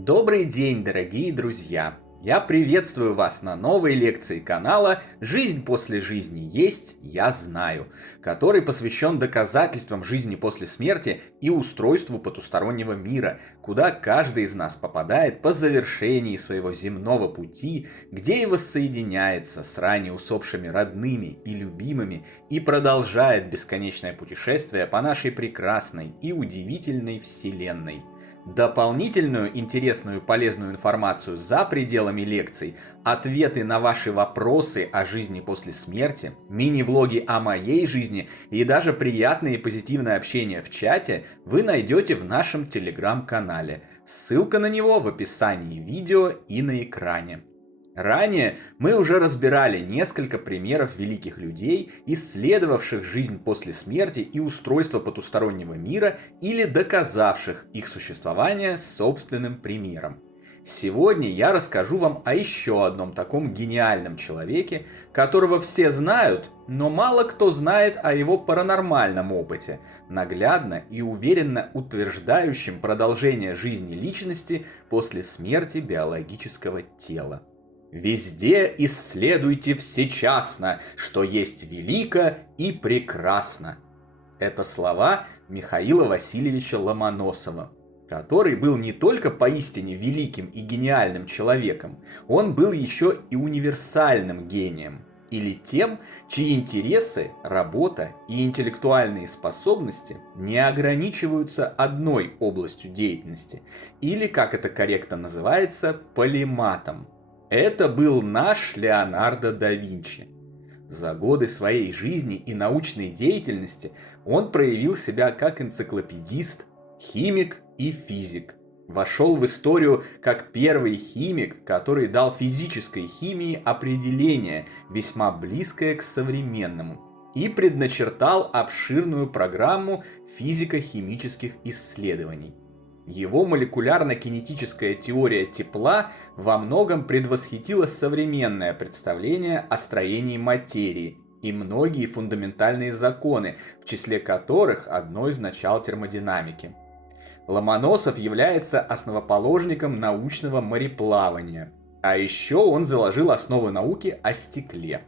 Добрый день, дорогие друзья! Я приветствую вас на новой лекции канала «Жизнь после жизни есть, я знаю», который посвящен доказательствам жизни после смерти и устройству потустороннего мира, куда каждый из нас попадает по завершении своего земного пути, где и воссоединяется с ранее усопшими родными и любимыми и продолжает бесконечное путешествие по нашей прекрасной и удивительной Вселенной. Дополнительную интересную и полезную информацию за пределами лекций, ответы на ваши вопросы о жизни после смерти, мини-влоги о моей жизни и даже приятное и позитивное общение в чате вы найдете в нашем телеграм-канале. Ссылка на него в описании видео и на экране. Ранее мы уже разбирали несколько примеров великих людей, исследовавших жизнь после смерти и устройство потустороннего мира или доказавших их существование собственным примером. Сегодня я расскажу вам о еще одном таком гениальном человеке, которого все знают, но мало кто знает о его паранормальном опыте, наглядно и уверенно утверждающем продолжение жизни личности после смерти биологического тела. Везде исследуйте всечасно, что есть велико и прекрасно. Это слова Михаила Васильевича Ломоносова, который был не только поистине великим и гениальным человеком, он был еще и универсальным гением, или тем, чьи интересы, работа и интеллектуальные способности не ограничиваются одной областью деятельности, или, как это корректно называется, полиматом. Это был наш Леонардо да Винчи. За годы своей жизни и научной деятельности он проявил себя как энциклопедист, химик и физик. Вошел в историю как первый химик, который дал физической химии определение, весьма близкое к современному, и предначертал обширную программу физико-химических исследований. Его молекулярно-кинетическая теория тепла во многом предвосхитила современное представление о строении материи и многие фундаментальные законы, в числе которых одно из начал термодинамики. Ломоносов является основоположником научного мореплавания, а еще он заложил основы науки о стекле.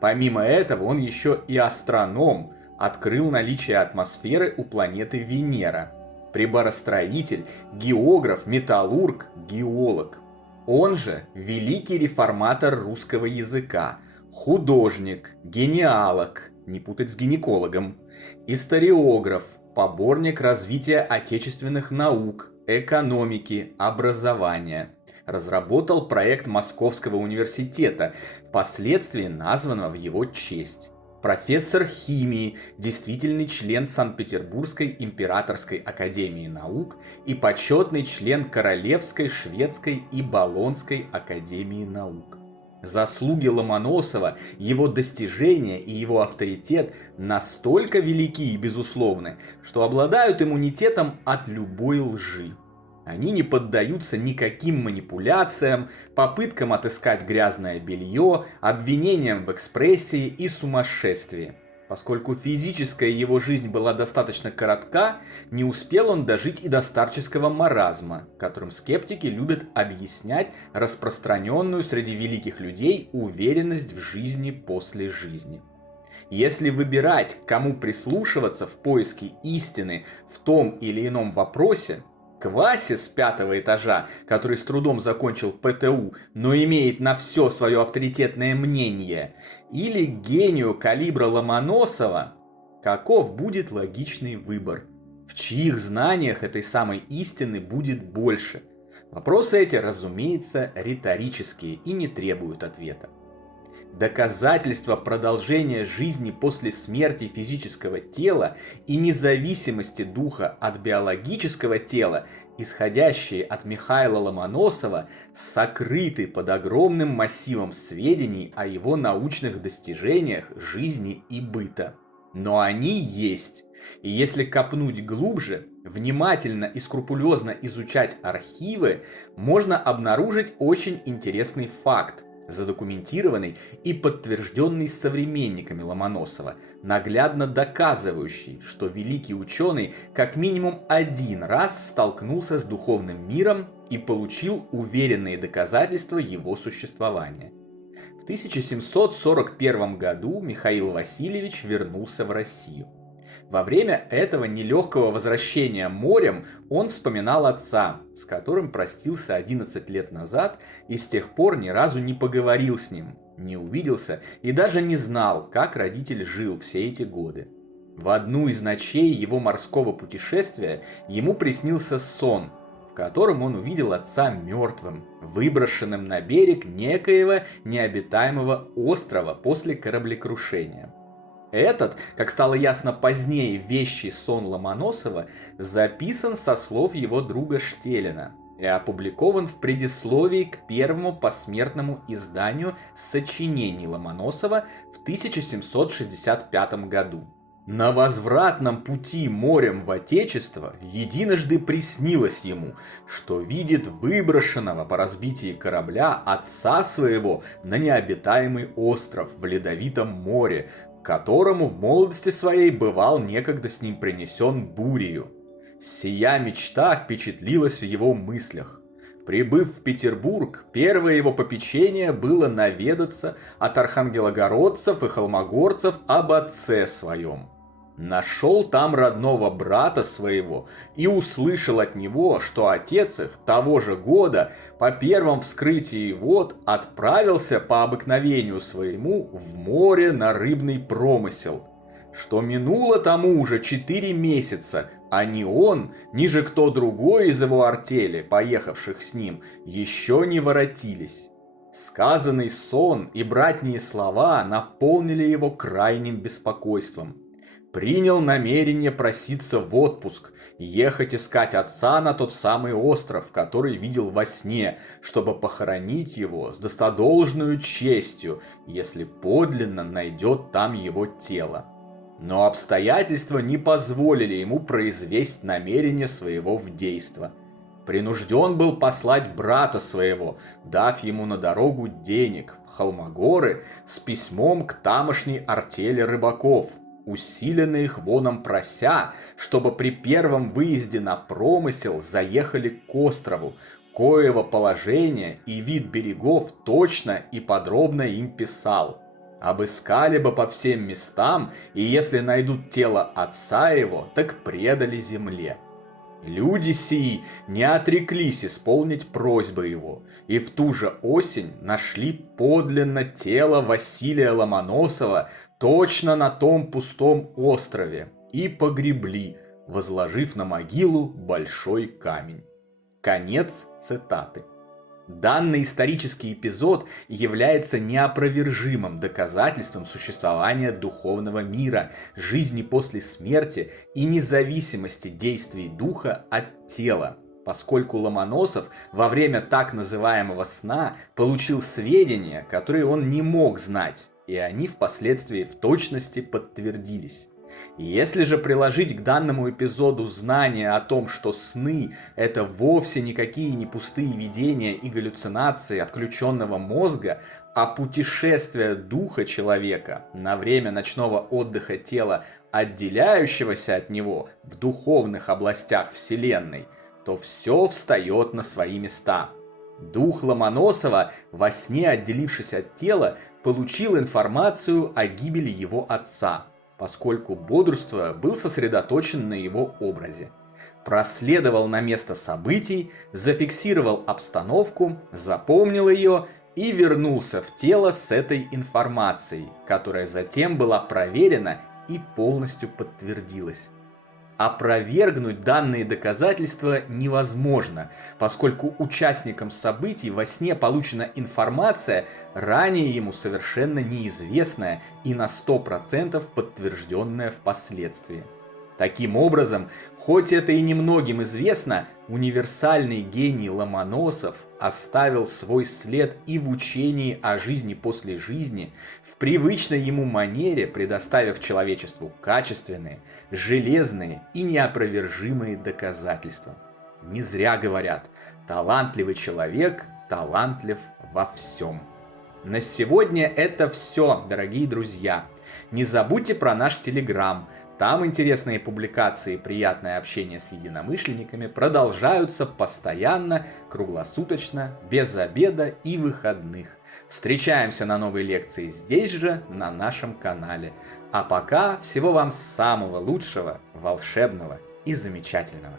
Помимо этого он еще и астроном, открыл наличие атмосферы у планеты Венера. Приборостроитель, географ, металлург, геолог. Он же великий реформатор русского языка, художник, генеалог, не путать с гинекологом, историограф, поборник развития отечественных наук, экономики, образования. Разработал проект Московского университета, впоследствии названного в его честь. Профессор химии, действительный член Санкт-Петербургской императорской академии наук и почетный член Королевской, Шведской и Болонской академии наук. Заслуги Ломоносова, его достижения и его авторитет настолько велики и безусловны, что обладают иммунитетом от любой лжи. Они не поддаются никаким манипуляциям, попыткам отыскать грязное белье, обвинениям в экспрессии и сумасшествии. Поскольку физическая его жизнь была достаточно коротка, не успел он дожить и до старческого маразма, которым скептики любят объяснять распространенную среди великих людей уверенность в жизни после жизни. Если выбирать, к кому прислушиваться в поиске истины в том или ином вопросе, к Васе с 5-го этажа, который с трудом закончил ПТУ, но имеет на все свое авторитетное мнение, или к гению калибра Ломоносова, каков будет логичный выбор? В чьих знаниях этой самой истины будет больше? Вопросы эти, разумеется, риторические и не требуют ответа. Доказательства продолжения жизни после смерти физического тела и независимости духа от биологического тела, исходящие от Михаила Ломоносова, сокрыты под огромным массивом сведений о его научных достижениях жизни и быта. Но они есть, и если копнуть глубже, внимательно и скрупулезно изучать архивы, можно обнаружить очень интересный факт, задокументированный и подтвержденный современниками Ломоносова, наглядно доказывающий, что великий ученый как минимум один раз столкнулся с духовным миром и получил уверенные доказательства его существования. В 1741 году Михаил Васильевич вернулся в Россию. Во время этого нелегкого возвращения морем он вспоминал отца, с которым простился 11 лет назад и с тех пор ни разу не поговорил с ним, не увиделся и даже не знал, как родитель жил все эти годы. В одну из ночей его морского путешествия ему приснился сон, в котором он увидел отца мертвым, выброшенным на берег некоего необитаемого острова после кораблекрушения. Этот, как стало ясно позднее, вещий сон Ломоносова записан со слов его друга Штеллина и опубликован в предисловии к первому посмертному изданию сочинений Ломоносова в 1765 году. На возвратном пути морем в Отечество единожды приснилось ему, что видит выброшенного по разбитии корабля отца своего на необитаемый остров в ледовитом море, к которому в молодости своей бывал некогда с ним принесен бурею. Сия мечта впечатлилась в его мыслях. Прибыв в Петербург, первое его попечение было наведаться от архангелогородцев и холмогорцев об отце своем. Нашел там родного брата своего и услышал от него, что отец их того же года по первом вскрытии вод отправился по обыкновению своему в море на рыбный промысел, что минуло тому уже 4 месяца, а ни он, ни же кто другой из его артели, поехавших с ним, еще не воротились. Сказанный сон и братние слова наполнили его крайним беспокойством. Принял намерение проситься в отпуск, ехать искать отца на тот самый остров, который видел во сне, чтобы похоронить его с достодолжную честью, если подлинно найдет там его тело. Но обстоятельства не позволили ему произвести намерение своего в действо. Принужден был послать брата своего, дав ему на дорогу денег в Холмогоры с письмом к тамошней артели рыбаков, усиленно их воном прося, чтобы при первом выезде на промысел заехали к острову, коего положение и вид берегов точно и подробно им писал. Обыскали бы по всем местам, и если найдут тело отца его, так предали земле. Люди сии не отреклись исполнить просьбы его, и в ту же осень нашли подлинно тело Василия Ломоносова точно на том пустом острове и погребли, возложив на могилу большой камень. Конец цитаты. Данный исторический эпизод является неопровержимым доказательством существования духовного мира, жизни после смерти и независимости действий духа от тела, поскольку Ломоносов во время так называемого сна получил сведения, которые он не мог знать, и они впоследствии в точности подтвердились. Если же приложить к данному эпизоду знание о том, что сны – это вовсе никакие не пустые видения и галлюцинации отключенного мозга, а путешествие духа человека на время ночного отдыха тела, отделяющегося от него в духовных областях Вселенной, то все встает на свои места. Дух Ломоносова, во сне отделившись от тела, получил информацию о гибели его отца, поскольку, бодрствуя, был сосредоточен на его образе. Проследовал на место событий, зафиксировал обстановку, запомнил ее и вернулся в тело с этой информацией, которая затем была проверена и полностью подтвердилась. Опровергнуть данные доказательства невозможно, поскольку участникам событий во сне получена информация, ранее ему совершенно неизвестная и на 100% подтвержденная впоследствии. Таким образом, хоть это и немногим известно, универсальный гений Ломоносов оставил свой след и в учении о жизни после жизни, в привычной ему манере предоставив человечеству качественные, железные и неопровержимые доказательства. Не зря говорят: талантливый человек талантлив во всем. На сегодня это все, дорогие друзья. Не забудьте про наш Телеграм. Там интересные публикации и приятное общение с единомышленниками продолжаются постоянно, круглосуточно, без обеда и выходных. Встречаемся на новой лекции здесь же, на нашем канале. А пока всего вам самого лучшего, волшебного и замечательного.